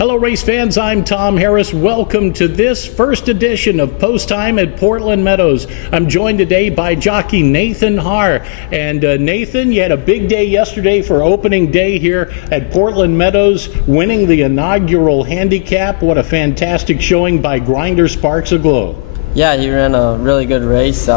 Hello, race fans. I'm Tom Harris. Welcome to this first edition of Post Time at Portland Meadows. I'm joined today by jockey Nathan Haar. And Nathan, you had a big day yesterday for opening day here at Portland Meadows, winning the inaugural handicap. What a fantastic showing by Grinder Sparks Aglow. Yeah, he ran a really good race.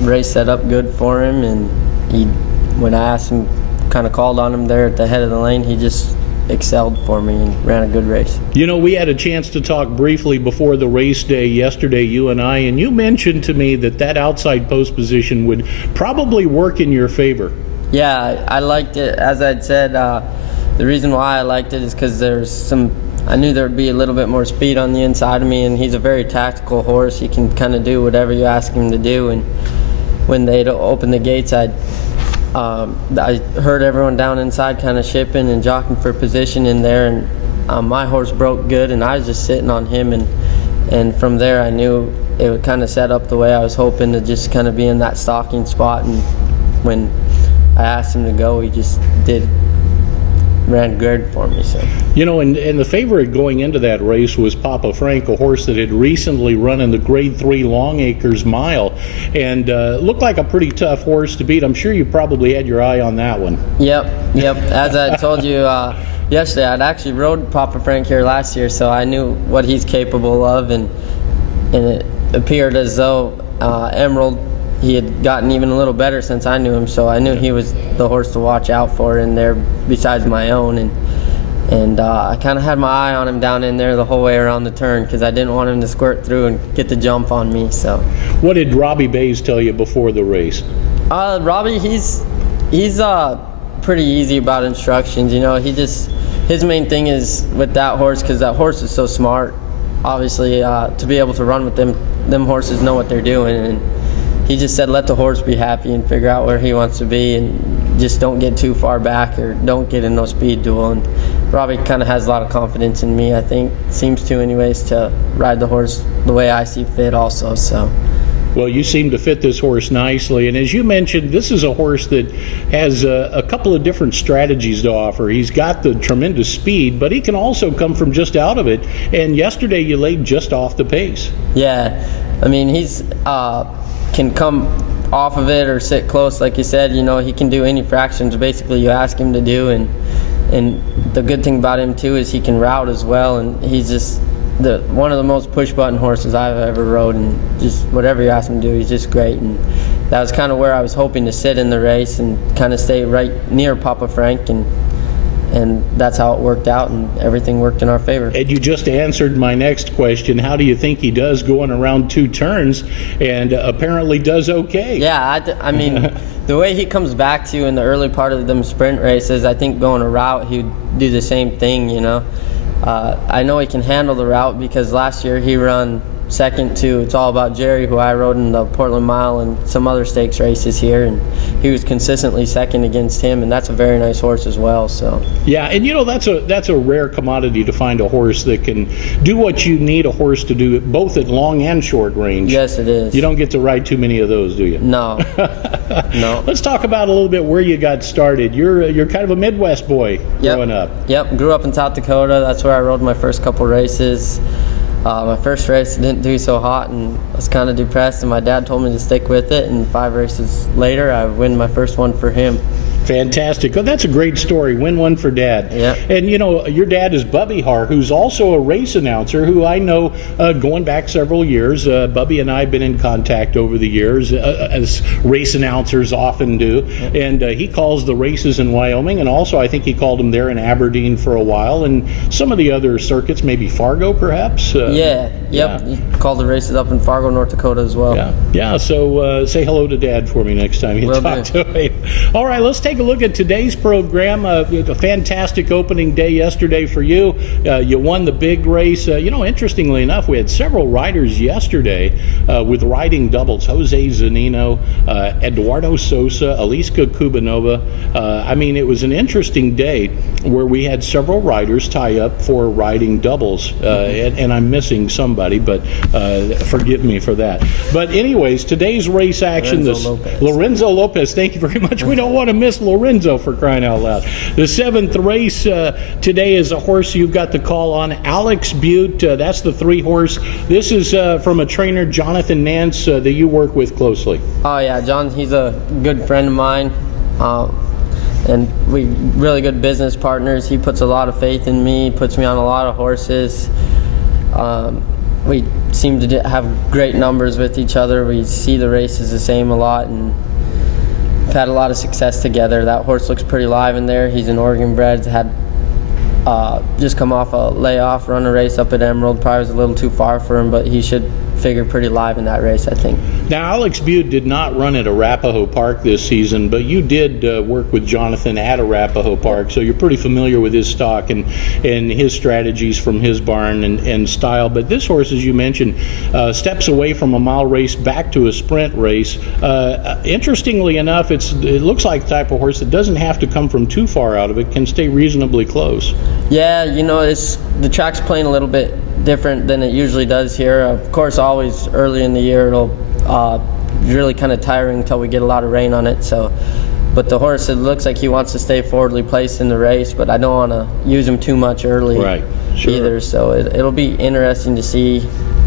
Race set up good for him, and when I asked him, kind of called on him there at the head of the lane, he just excelled for me and ran a good race. You know, we had a chance to talk briefly before the race day yesterday, you and I, and you mentioned to me that outside post position would probably work in your favor. Yeah, I liked it. As I'd said, the reason why I liked it is because I knew there would be a little bit more speed on the inside of me, and he's a very tactical horse. He can kind of do whatever you ask him to do, and when they'd open the gates, I heard everyone down inside kind of shipping and jockeying for position in there, and my horse broke good, and I was just sitting on him, and from there I knew it would kind of set up the way I was hoping to just kind of be in that stalking spot. And when I asked him to go, he just ran good for me. So, you know, and the favorite going into that race was Papa Frank, a horse that had recently run in the Grade 3 Long Acres Mile, and looked like a pretty tough horse to beat. I'm sure you probably had your eye on that one. Yep. As I told you yesterday, I'd actually rode Papa Frank here last year, so I knew what he's capable of, and it appeared as though Emerald, he had gotten even a little better since I knew him, so I knew he was the horse to watch out for in there besides my own. And I kind of had my eye on him down in there the whole way around the turn because I didn't want him to squirt through and get the jump on me. So, what did Robbie Bays tell you before the race? Robbie, he's pretty easy about instructions. You know, his main thing is with that horse, because that horse is so smart, obviously, to be able to run with them horses know what they're doing. And he just said, let the horse be happy and figure out where he wants to be, and just don't get too far back or don't get in no speed duel. And Robbie kind of has a lot of confidence in me, I think, seems to anyways, to ride the horse the way I see fit also. So, well, you seem to fit this horse nicely, and as you mentioned, this is a horse that has a couple of different strategies to offer. He's got the tremendous speed, but he can also come from just out of it, and yesterday you laid just off the pace. Yeah, I mean, he's can come off of it or sit close, like you said. You know, he can do any fractions basically you ask him to do, and the good thing about him too is he can route as well, and he's just one of the most push button horses I've ever rode, and just whatever you ask him to do, he's just great. And that was kind of where I was hoping to sit in the race and kind of stay right near Papa Frank, and that's how it worked out, and everything worked in our favor. And you just answered my next question. How do you think he does going around 2 turns? And apparently does okay. Yeah, I mean, the way he comes back to you in the early part of them sprint races, I think going a route, he'd do the same thing, you know. I know he can handle the route because last year he run second to It's All About Jerry, who I rode in the Portland Mile and some other stakes races here, and he was consistently second against him, and that's a very nice horse as well. So yeah, and you know, that's a rare commodity to find a horse that can do what you need a horse to do, both at long and short range. Yes, it is. You don't get to ride too many of those, do you? No. No. Let's talk about a little bit where you got started. You're kind of a Midwest boy growing up. Yep, grew up in South Dakota. That's where I rode my first couple races. My first race didn't do so hot, and I was kind of depressed, and my dad told me to stick with it, and 5 races later I win my first one for him. Fantastic. Well, that's a great story. Win one for Dad. Yeah. And, you know, your dad is Bubby Haar, who's also a race announcer, who I know going back several years. Bubby and I have been in contact over the years, as race announcers often do. Yeah. And he calls the races in Wyoming, and also I think he called them there in Aberdeen for a while, and some of the other circuits, maybe Fargo perhaps. Yep. He called the races up in Fargo, North Dakota as well. Yeah. So say hello to Dad for me next time you talk to him. All right, let's take a look at today's program. A fantastic opening day yesterday for you. You won the big race. You know, interestingly enough, we had several riders yesterday with riding doubles. Jose Zanino, Eduardo Sosa, Aliska Kubanova. I mean, it was an interesting day where we had several riders tie up for riding doubles. And I'm missing somebody, but forgive me for that. But anyways, today's race action, Lorenzo Lopez. Thank you very much. We don't want to miss Lorenzo, for crying out loud. The 7th race today is a horse you've got the call on, Alex Butte. That's the 3 horse. This is from a trainer, Jonathan Nance, that you work with closely. Oh yeah, John, he's a good friend of mine. And we really good business partners. He puts a lot of faith in me, puts me on a lot of horses. We seem to have great numbers with each other. We see the races the same a lot, and we've had a lot of success together. That horse looks pretty live in there. He's an Oregon bred, had just come off a layoff, run a race up at Emerald. Probably was a little too far for him, but he should figure pretty live in that race, I think. Now, Alex Butte did not run at Arapahoe Park this season, but you did work with Jonathan at Arapahoe Park, so you're pretty familiar with his stock and his strategies from his barn and style. But this horse, as you mentioned, steps away from a mile race back to a sprint race. Interestingly enough, it looks like the type of horse that doesn't have to come from too far out of it, can stay reasonably close. Yeah, you know, the track's playing a little bit different than it usually does here. Of course, always early in the year it'll really kind of tiring until we get a lot of rain on it. So, but the horse, it looks like he wants to stay forwardly placed in the race, but I don't want to use him too much early either. So it'll be interesting to see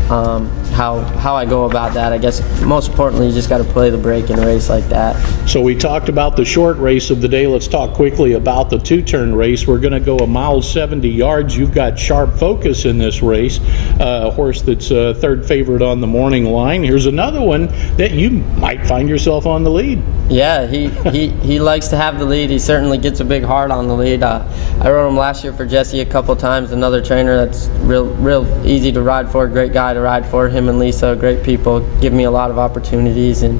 how I go about that. I guess most importantly, you just got to play the break in a race like that. So we talked about the short race of the day. Let's talk quickly about the 2-turn race. We're going to go a mile 70 yards. You've got Sharp Focus in this race, a horse that's third favorite on the morning line. Here's another one that you might find yourself on the lead. Yeah, he likes to have the lead. He certainly gets a big heart on the lead. I rode him last year for Jesse a couple times, another trainer that's real easy to ride for, great guy to ride for. Him and Lisa, great people, give me a lot of opportunities, and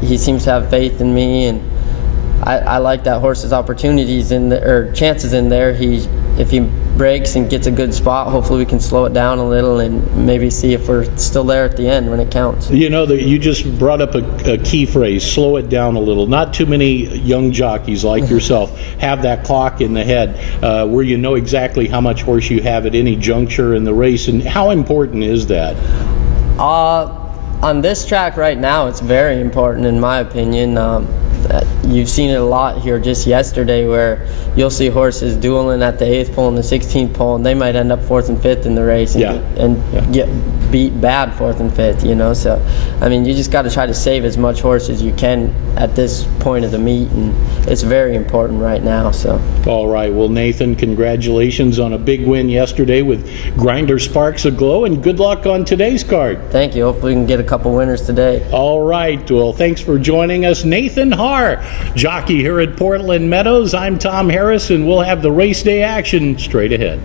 he seems to have faith in me, and I like that horse's opportunities or chances in there. If he breaks and gets a good spot, hopefully we can slow it down a little and maybe see if we're still there at the end when it counts. You know, you just brought up a key phrase, slow it down a little. Not too many young jockeys like yourself have that clock in the head where you know exactly how much horse you have at any juncture in the race, and how important is that? On this track right now, it's very important in my opinion. You've seen it a lot here just yesterday, where you'll see horses dueling at the 8th pole and the 16th pole, and they might end up 4th and 5th in the race and get beat bad 4th and 5th, you know. So I mean, you just got to try to save as much horse as you can at this point of the meet, and it's very important right now. So all right, well, Nathan, congratulations on a big win yesterday with Grinder Sparks Aglow, and good luck on today's card. Thank you. Hopefully we can get a couple winners today. All right, well, thanks for joining us, Nathan Haar, jockey here at Portland Meadows. I'm Tom Harris, and we'll have the race day action straight ahead.